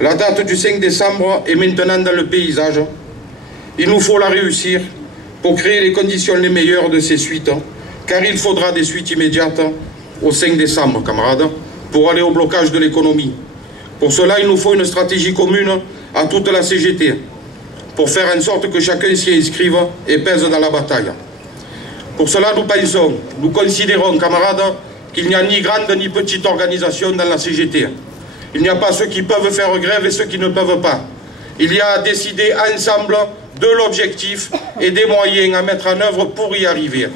La date du 5 décembre est maintenant dans le paysage. Il nous faut la réussir pour créer les conditions les meilleures de ces suites, car il faudra des suites immédiates au 5 décembre, camarades, pour aller au blocage de l'économie. Pour cela, il nous faut une stratégie commune à toute la CGT, pour faire en sorte que chacun s'y inscrive et pèse dans la bataille. Pour cela, nous considérons, camarades, qu'il n'y a ni grande ni petite organisation dans la CGT. Il n'y a pas ceux qui peuvent faire grève et ceux qui ne peuvent pas. Il y a à décider ensemble de l'objectif et des moyens à mettre en œuvre pour y arriver.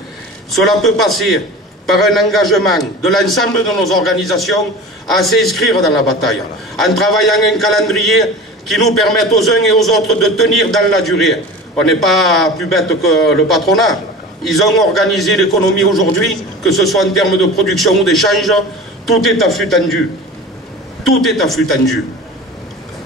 Cela peut passer par un engagement de l'ensemble de nos organisations à s'inscrire dans la bataille, en travaillant un calendrier qui nous permette aux uns et aux autres de tenir dans la durée. On n'est pas plus bête que le patronat. Ils ont organisé l'économie aujourd'hui, que ce soit en termes de production ou d'échange, tout est à flux tendu. Tout est à flux tendu.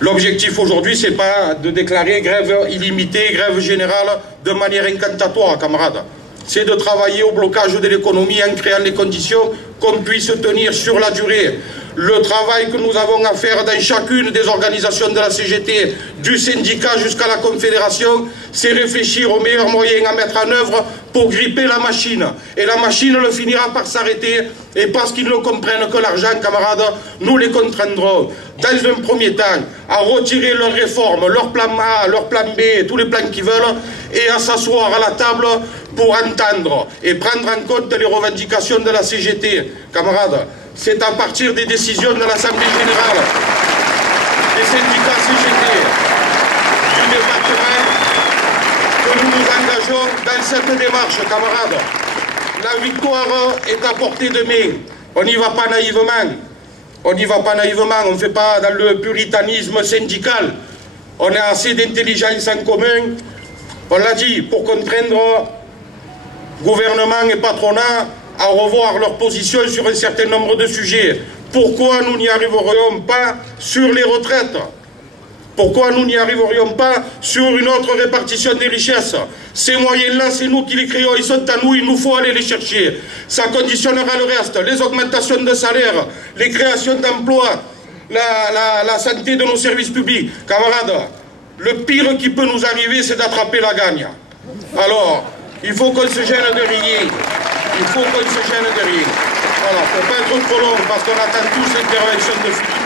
L'objectif aujourd'hui, ce n'est pas de déclarer grève illimitée, grève générale de manière incantatoire, camarades. C'est de travailler au blocage de l'économie en créant les conditions qu'on puisse tenir sur la durée. Le travail que nous avons à faire dans chacune des organisations de la CGT, du syndicat jusqu'à la confédération, c'est réfléchir aux meilleurs moyens à mettre en œuvre pour gripper la machine. Et la machine le finira par s'arrêter, et parce qu'ils ne comprennent que l'argent, camarades, nous les contraindrons, dans un premier temps, à retirer leurs réformes, leur plan A, leur plan B, tous les plans qu'ils veulent, et à s'asseoir à la table pour entendre et prendre en compte les revendications de la CGT. Camarades, c'est à partir des décisions de l'Assemblée générale, des syndicats CGT, du département, que nous nous engageons dans cette démarche, camarades. La victoire est à portée de main. On n'y va pas naïvement. On n'y va pas naïvement. On ne fait pas dans le puritanisme syndical. On a assez d'intelligence en commun. On l'a dit, pour contraindre gouvernement et patronat à revoir leur position sur un certain nombre de sujets. Pourquoi nous n'y arriverions pas sur les retraites? Pourquoi nous n'y arriverions pas sur une autre répartition des richesses? Ces moyens-là, c'est nous qui les créons, ils sont à nous, il nous faut aller les chercher. Ça conditionnera le reste, les augmentations de salaire, les créations d'emplois, la santé de nos services publics. Camarades, le pire qui peut nous arriver, c'est d'attraper la gagne. Alors, il faut qu'on se gêne de rien. Il faut qu'on se gêne de rien. Voilà, pour ne pas être trop long, parce qu'on attend tous l'intervention de Philippe.